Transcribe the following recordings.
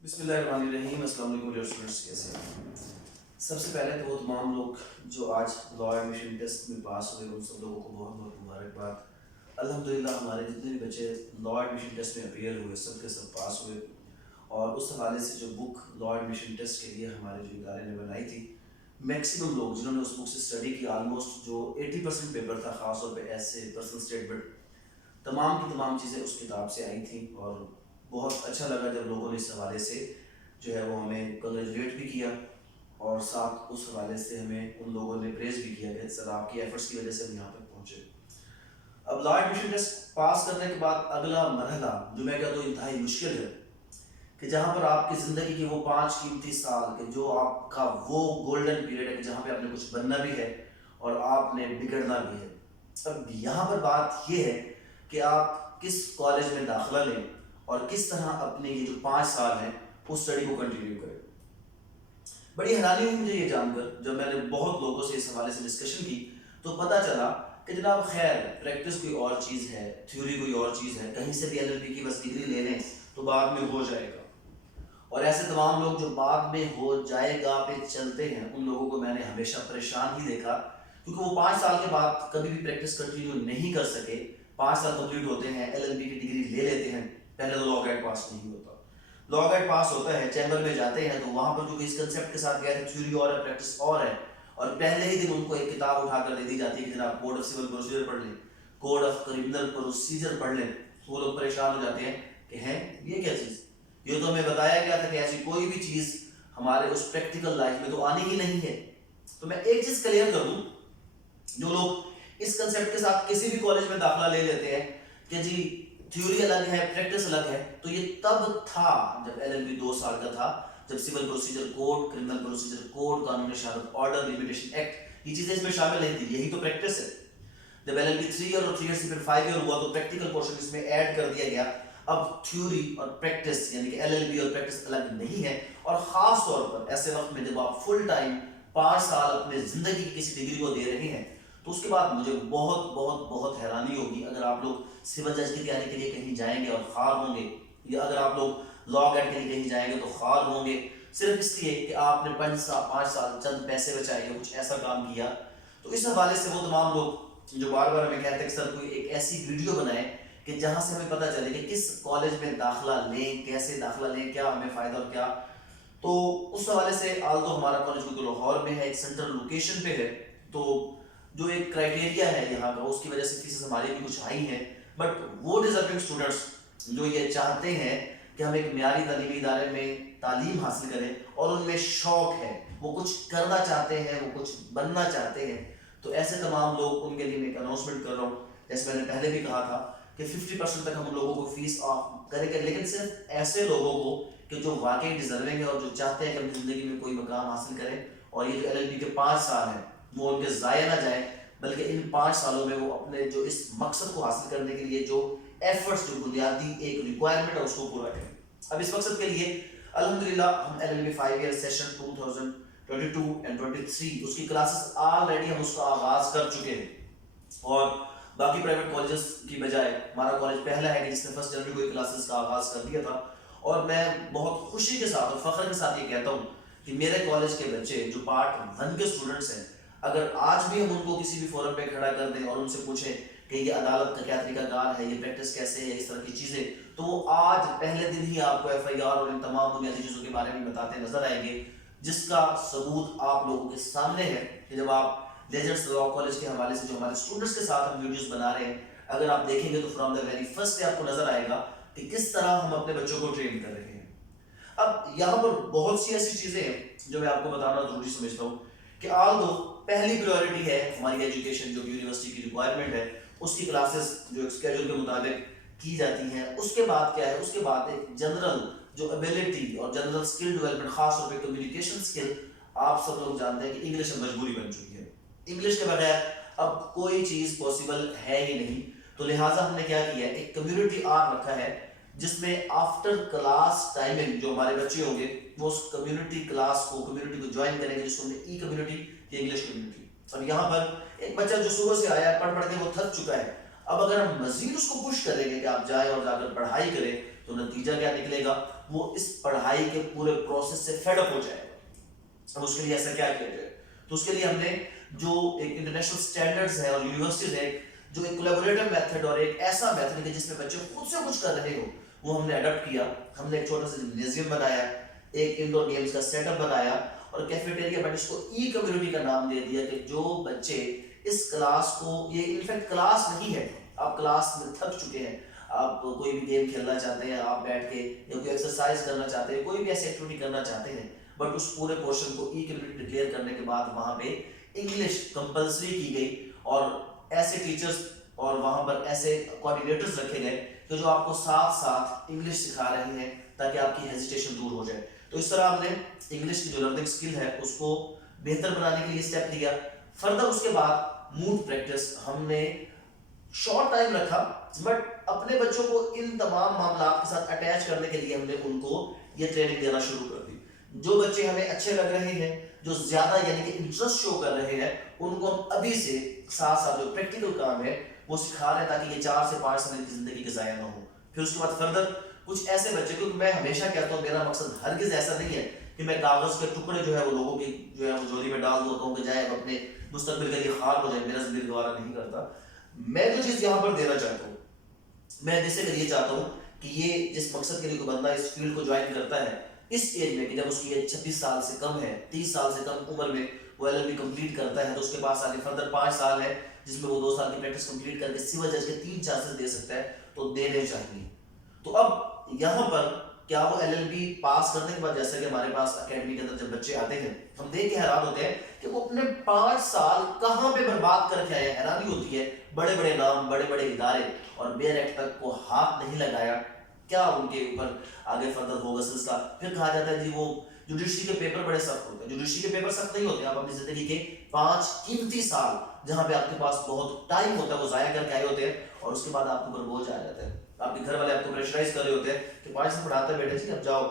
बिस्मिल्लाहिर्रहमानिर्रहीम। अस्सलाम वालेकुम डियर स्टूडेंट्स, कैसे हैं? सबसे पहले तो वो तमाम लोग जो आज लॉ एडमिशन टेस्ट में पास हुए उन सब लोगों को बहुत बहुत मुबारकबाद। अल्हम्दुलिल्लाह हमारे जितने भी बच्चे लॉ एडमिशन टेस्ट में अपीयर हुए सब के सब पास हुए। और उस हवाले से जो बुक लॉ एडमिशन टेस्ट के लिए हमारे जो इदारे ने बनाई थी, मैक्सिमम लोग जिन्होंने उस बुक से स्टडी की, आलमोस्ट जो 80% पेपर था, ख़ासतौर पे ऐसे पर्सनल स्टेटमेंट, तमाम की तमाम चीज़ें उस किताब से आई थी। और बहुत अच्छा लगा जब लोगों ने इस हवाले से जो है वो हमें कंग्रेचुलेट भी किया और साथ उस हवाले से हमें उन लोगों ने प्रेज भी किया कि सर आपकी एफर्ट्स की वजह से हम यहाँ तक पहुँचे। अब लॉ एडमिशन टेस्ट पास करने के बाद अगला मरहला जो मैं कहता हूँ इंतहाई मुश्किल है, कि जहाँ पर आपकी ज़िंदगी की वो 5 कीमती साल के जो आपका वो गोल्डन पीरियड है कि जहाँ पे आपने कुछ बनना भी है और आपने बिगड़ना भी है। अब यहाँ पर बात ये है कि आप किस कॉलेज में दाखिला लें और किस तरह अपने ये जो 5 साल हैं उस स्टडी को कंटिन्यू करें। बड़ी हैरानी हुई मुझे ये जानकर जब मैंने बहुत लोगों से इस हवाले से डिस्कशन की, तो पता चला कि जनाब खैर प्रैक्टिस कोई और चीज़ है, थ्योरी कोई और चीज़ है, कहीं से भी एलएलबी की बस डिग्री ले लें तो बाद में हो जाएगा। और ऐसे तमाम लोग जो बाद में हो जाएगा पे चलते हैं, उन लोगों को मैंने हमेशा परेशान ही देखा, क्योंकि वो 5 साल के बाद कभी भी प्रैक्टिस कंटिन्यू नहीं कर सके। 5 साल कंप्लीट होते हैं, एलएलबी की डिग्री ले लेते हैं, पहले तो लॉ गेट पास नहीं होता। लॉ गेट पास होता है, चैम्बर में जाते हैं तो वहां पर जो इस कंसेप्ट के साथ गए थे, थ्योरी और है प्रैक्टिस और है, और पहले ही दिन उनको एक किताब उठाकर दे दी जाती है कि जनाब कोड ऑफ सिविल प्रोसीजर पढ़ लें, कोड ऑफ क्रिमिनल प्रोसीजर पढ़ लें। तो वो लोग परेशान हो जाते हैं कि हैं ये क्या चीज़, ये तो हमें बताया गया था कि ऐसी कोई भी चीज़ हमारे उस प्रैक्टिकल लाइफ में तो आनी ही नहीं है। तो मैं एक चीज़ क्लियर कर दूं, जो लोग इस कंसेप्ट के साथ किसी भी कॉलेज में दाखिला ले लेते हैं कि जी थ्योरी अलग है प्रैक्टिस अलग है, तो ये तब था जब एलएलबी 2 साल का था, जब civil procedure code, criminal procedure code, कानूनी शहादत ऑर्डर, लिमिटेशन एक्ट, ये चीजें इसमें शामिल नहीं थी। यही तो प्रैक्टिस है। जब एलएलबी 3 ईयर और 3 ईयर से फिर 5 ईयर हुआ तो प्रैक्टिकल पोर्शन इसमें ऐड कर दिया गया। अब थ्योरी और प्रैक्टिस यानी कि एलएलबी और प्रैक्टिस अलग नहीं है। और खास तौर पर ऐसे वक्त में जब आप फुल टाइम 5 साल अपने जिंदगी की किसी डिग्री को दे रहे हैं, तो उसके बाद मुझे बहुत बहुत बहुत हैरानी होगी अगर आप लोग सिविल जज की तैयारी के लिए कहीं जाएंगे और खार होंगे, या अगर आप लोग लॉ गेट के लिए कहीं जाएंगे तो खार होंगे, सिर्फ इसलिए कि आपने 5 साल चंद पैसे बचाए या कुछ ऐसा काम किया। तो इस हवाले से वो तमाम लोग जो बार बार हमें कहते हैं कि सर कोई एक ऐसी वीडियो बनाए कि जहां से हमें पता चले कि किस कॉलेज में दाखिला लें, कैसे दाखिला लें, क्या हमें फ़ायदा और क्या। तो उस हवाले से आल तो हमारा कॉलेज क्योंकि लाहौर में है, एक सेंट्रल लोकेशन पे है, तो जो एक क्राइटेरिया है यहाँ का उसकी वजह से फीस हमारी भी कुछ हाई है। बट वो डिजर्विंग स्टूडेंट्स जो ये चाहते हैं कि हम एक म्यारी तालीमी इदारे में तालीम हासिल करें और उनमें शौक है, वो कुछ करना चाहते हैं, वो कुछ बनना चाहते हैं, तो ऐसे तमाम लोग उनके लिए मैं एक अनाउंसमेंट कर रहा हूँ। जैसे मैंने पहले भी कहा था कि 50% तक हम उन लोगों को फीस ऑफ करेंगे, लेकिन सिर्फ ऐसे लोगों को कि जो वाकई डिजर्विंग है और जो चाहते हैं कि अपनी ज़िंदगी में कोई मकाम हासिल करें, और ये जो एलएलबी के 5 साल हैं वो उनके ज़ाया ना जाए, बल्कि इन 5 सालों में वो अपने जो इस मकसद को हासिल करने के लिए जो एफर्ट्स, जो बुनियादी एक रिक्वायरमेंट है उसको पूरा करें। अब इस मकसद के लिए अल्हम्दुलिल्लाह हम एलएलबी 5 ईयर सेशन 2022 एंड 23 उसकी क्लासेस ऑलरेडी हम उसका आगाज़ कर चुके हैं। और बाकी प्राइवेट कॉलेजेस की बजाय हमारा कॉलेज पहला है कि जिसने 1 जनवरी को क्लासेस का आगाज़ कर दिया था। और मैं बहुत खुशी के साथ और फख्र के साथ ये कहता हूँ कि मेरे कॉलेज के बच्चे जो पार्ट 1 के स्टूडेंट्स हैं, अगर आज भी हम उनको किसी भी फोरम पे खड़ा कर दें और उनसे पूछें कि ये अदालत का क्या तरीकाकार है, ये प्रैक्टिस कैसे है, इस तरह की चीज़ें, तो वो आज पहले दिन ही आपको एफआईआर और इन तमाम बुनियादी चीज़ों के बारे में बताते नजर आएंगे, जिसका सबूत आप लोगों के सामने है कि जब आप लेजेंड्स लॉ कॉलेज के हवाले से जो हमारे स्टूडेंट्स के साथ हम वीडियोस बना रहे हैं, अगर आप देखेंगे तो from the very first day आपको नजर आएगा कि किस तरह हम अपने बच्चों को ट्रेन कर रहे हैं। अब यहाँ पर बहुत सी ऐसी चीज़ें हैं जो मैं आपको बताना जरूरी समझता हूँ कि आल दो पहली प्रायोरिटी है हमारी एजुकेशन, जो यूनिवर्सिटी की रिक्वायरमेंट है, उसकी क्लासेस जो स्केड्यूल के मुताबिक की जाती हैं। उसके बाद क्या है, उसके बाद एक जनरल जो एबिलिटी और जनरल स्किल डेवलपमेंट, खास तौर पे कम्युनिकेशन स्किल। आप सब लोग जानते हैं कि इंग्लिश अब मजबूरी बन चुकी है, इंग्लिश के बगैर अब कोई चीज़ पॉसिबल है ही नहीं। तो लिहाजा हमने क्या किया है, एक कम्युनिटी आर रखा है जिसमें आफ्टर क्लास टाइमिंग जो हमारे बच्चे होंगे वो उस कम्युनिटी क्लास को, कम्युनिटी को ज्वाइन करेंगे, जिसको हमने ई कम्युनिटी या इंग्लिश कम्युनिटी। और यहाँ पर एक बच्चा जो सुबह से आया पढ़ पढ़ के वो थक चुका है, अब अगर हम मजीद उसको पुश करेंगे कि आप जाए और जाकर पढ़ाई करें, तो नतीजा क्या निकलेगा, वो इस पढ़ाई के पूरे प्रोसेस से फेड अप हो जाएगा। अब उसके लिए ऐसा क्या किया जाए, तो उसके लिए हमने जो एक इंटरनेशनल स्टैंडर्ड्स है और यूनिवर्सिटीज है, जो एक कोलैबोरेटिव मेथड और एक ऐसा मेथड है जिसमें बच्चे खुद से कुछ कर रहे हो, वो हमने अडॉप्ट किया। हमने एक छोटा सा जिम्नेजियम बनाया, एक इंडोर गेम्स का सेटअप बनाया और कैफेटेरिया, बट इसको ई कम्युनिटी का नाम दे दिया कि जो बच्चे इस क्लास को, ये इनफैक्ट क्लास नहीं है, आप क्लास में थक चुके हैं, आप कोई भी गेम खेलना चाहते हैं, आप बैठ के या कोई एक्सरसाइज करना चाहते हैं, कोई भी ऐसी एक्टिविटी करना चाहते हैं, बट उस पूरे पोर्शन को ई कम्युनिटी डिक्लेयर करने के बाद वहां पे इंग्लिश कंपलसरी की गई और ऐसे टीचर्स और वहां पर ऐसे कोऑर्डिनेटर्स रखे गए कि जो आपको साथ साथ इंग्लिश सिखा रहे हैं ताकि आपकी हेजिटेशन दूर हो जाए। तो इस तरह हमने इंग्लिश की जो लर्निंग स्किल है उसको बेहतर बनाने के लिए स्टेप लिया। फर्दर उसके बाद मूड प्रैक्टिस हमने शॉर्ट टाइम रखा, बट अपने बच्चों को इन तमाम मामलों के साथ अटैच करने के लिए हमने उनको ये ट्रेनिंग देना शुरू कर दी। जो बच्चे हमें अच्छे लग रहे हैं, जो ज्यादा यानी कि इंटरेस्ट शो कर रहे हैं, उनको हम अभी से साथ साथ जो प्रैक्टिकल काम है वो सिखा रहे हैं ताकि ये 4 से 5 साल की जिंदगी के ज़ाया ना हो। फिर उसके बाद फर्दर कुछ ऐसे बच्चे, क्योंकि मैं हमेशा कहता हूँ मेरा मकसद हरगिज ऐसा नहीं है कि मैं कागज के टुकड़े जो है वो लोगों की जो है वो झोली में डाल दूं, कहूँ कि जाए अब अपने मुस्तकबिल के लिए खाक हो जाए, मेरा जिंदगी दोबारा नहीं करता। मैं जो चीज यहाँ पर देना चाहता हूँ, मैं बेसिकली ये चाहता हूँ कि ये जिस मकसद के लिए कोई बंदा इस फील्ड को ज्वाइन करता है इस एज में, कि जब उसकी एज 26 साल से कम है, 30 साल से कम उम्र में वो एलएलबी कंप्लीट करता है, तो उसके पास आगे फर्दर 5 साल है जिसमें वो 2 साल की प्रैक्टिस कंप्लीट करके सिविल जज के 3 चांसेस दे सकता है, तो देने चाहिए। तो अब यहाँ पर क्या वो एलएलबी पास करने के बाद, जैसा कि हमारे पास एकेडमी के अंदर जब बच्चे आते हैं हम देख के हैरान होते हैं कि वो अपने 5 साल कहाँ पे बर्बाद करके आए, हैरानी होती है। बड़े बड़े नाम, बड़े बड़े इदारे और बेयर एक्ट तक को हाथ नहीं लगाया, क्या उनके ऊपर आगे फर्दर होगा सिलसिला। फिर कहा जाता है जी वो जुडिशरी के पेपर बड़े सख्त होते हैं। जुडिशरी के पेपर सख्त नहीं होते, आप अपनी जिंदगी के 5 कीमती साल जहां पे आपके पास बहुत टाइम होता है वो जाया करके आए होते हैं और उसके बाद आपके ऊपर बोझ आ जाता है। आपके घर वाले आपको प्रेशराइज कर रहे होते हैं कि 5 साल पढ़ाते हैं बेटे जी, अब जाओ,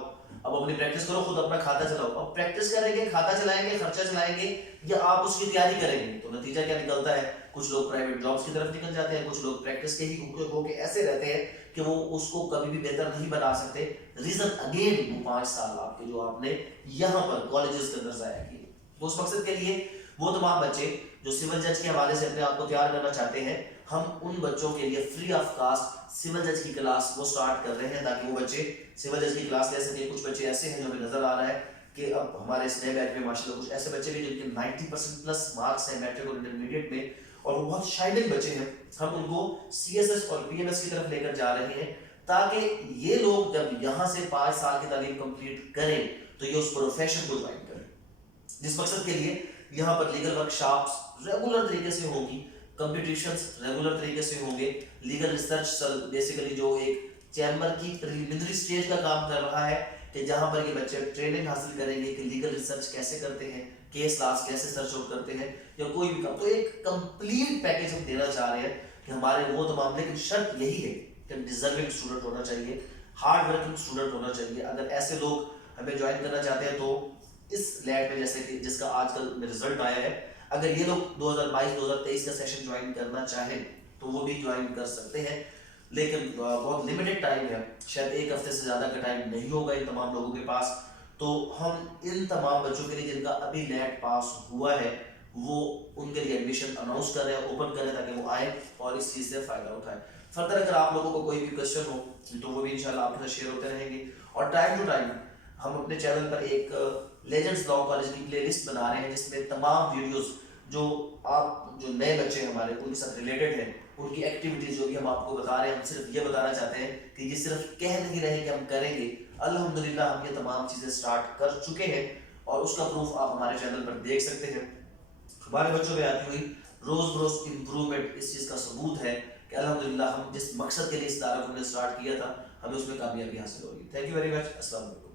अब अपनी प्रैक्टिस करो, खुद अपना खाता चलाओ। अब प्रैक्टिस करेंगे, खाता चलाएंगे, खर्चा चलाएंगे, या आप उसकी तैयारी करेंगे, तो नतीजा क्या निकलता है? कुछ लोग प्राइवेट जॉब्स की तरफ निकल जाते हैं, कुछ लोग प्रैक्टिस के ही होके ऐसे रहते हैं कि वो उसको कभी भी बेहतर नहीं बना सकते। रीजन अगेन वो 5 साल आपके जो आपने यहाँ पर कॉलेजेस के अंदर जाया किए। तो उस मकसद के लिए वो तमाम बच्चे जो सिविल जज के हवाले से अपने आप को तैयार करना चाहते हैं, हम उन बच्चों के लिए फ्री ऑफ कास्ट सिविल जज की क्लास वो स्टार्ट कर रहे हैं ताकि वो बच्चे सिविल जज की क्लास ले सकें। कुछ बच्चे ऐसे हैं जो हमें नजर आ रहा है कि अब हमारे इस नए बैच में माशाल्लाह कुछ ऐसे बच्चे भी जिनके 90% प्लस मार्क्स हैं मैट्रिक और इंटरमीडिएट में, और वो बहुत शाइनिंग बच्चे हैं। हम उनको सीएसएस और पीएमएस की तरफ लेकर जा रहे हैं ताकि ये लोग जब यहाँ से 5 साल की तालीम कंप्लीट करें तो ये उस प्रोफेशन को ज्वाइन करें। जिस मकसद के लिए यहाँ पर लीगल वर्कशॉप्स रेगुलर तरीके से होंगी, कंपटीशंस रेगुलर तरीके से होंगे, लीगल रिसर्च बेसिकली जो एक चैम्बर की प्रिलिमिनरी स्टेज का काम कर रहा है कि जहां पर ये बच्चे ट्रेनिंग हासिल करेंगे कि लीगल रिसर्च कैसे करते हैं, केस लॉस कैसे सर्च आउट करते हैं या कोई भी काम। तो एक कंप्लीट पैकेज हम देना चाह रहे हैं कि हमारे वो तमाम, लेकिन शर्त यही है कि डिजर्विंग स्टूडेंट होना चाहिए, हार्ड वर्किंग स्टूडेंट होना चाहिए। अगर ऐसे लोग हमें ज्वाइन करना चाहते हैं तो इस लैब में, जैसे कि जिसका आजकल में रिजल्ट आया है, अगर ये लोग 2022-2023 का सेशन ज्वाइन करना चाहें तो वो भी ज्वाइन कर सकते हैं, लेकिन बहुत लिमिटेड टाइम है, शायद 1 हफ्ते से ज़्यादा का टाइम नहीं होगा इन तमाम लोगों के पास। तो हम इन तमाम बच्चों के लिए जिनका अभी नेट पास हुआ है वो उनके लिए एडमिशन अनाउंस कर रहे हैं, ओपन कर रहे हैं ताकि वो आए और इस चीज़ से फ़ायदा उठाएं। फर्दर अगर आप लोगों को कोई भी क्वेश्चन हो तो वो भी इंशाल्लाह आपके साथ शेयर होते रहेंगे। और टाइम टू टाइम हम अपने चैनल पर एक लेजेंड्स लॉ कॉलेज की प्लेलिस्ट बना रहे हैं जिसमें तमाम वीडियोस जो नए बच्चे हमारे उनके साथ रिलेटेड है, उनकी एक्टिविटीज जो भी हम आपको बता रहे हैं, हम सिर्फ ये बताना चाहते हैं कि ये सिर्फ कह नहीं रहे कि हम करेंगे, अल्हम्दुलिल्लाह हम ये तमाम चीज़ें स्टार्ट कर चुके हैं और उसका प्रूफ आप हमारे चैनल पर देख सकते हैं। हमारे बच्चों में आती हुई रोज रोज इम्प्रूवमेंट इस चीज़ का सबूत है कि अल्हम्दुलिल्लाह हम जिस मकसद के लिए इस दायरा को हमने स्टार्ट किया था हमें उसमें कामयाबी हासिल होगी। Thank you very much. अस्सलाम वालेकुम।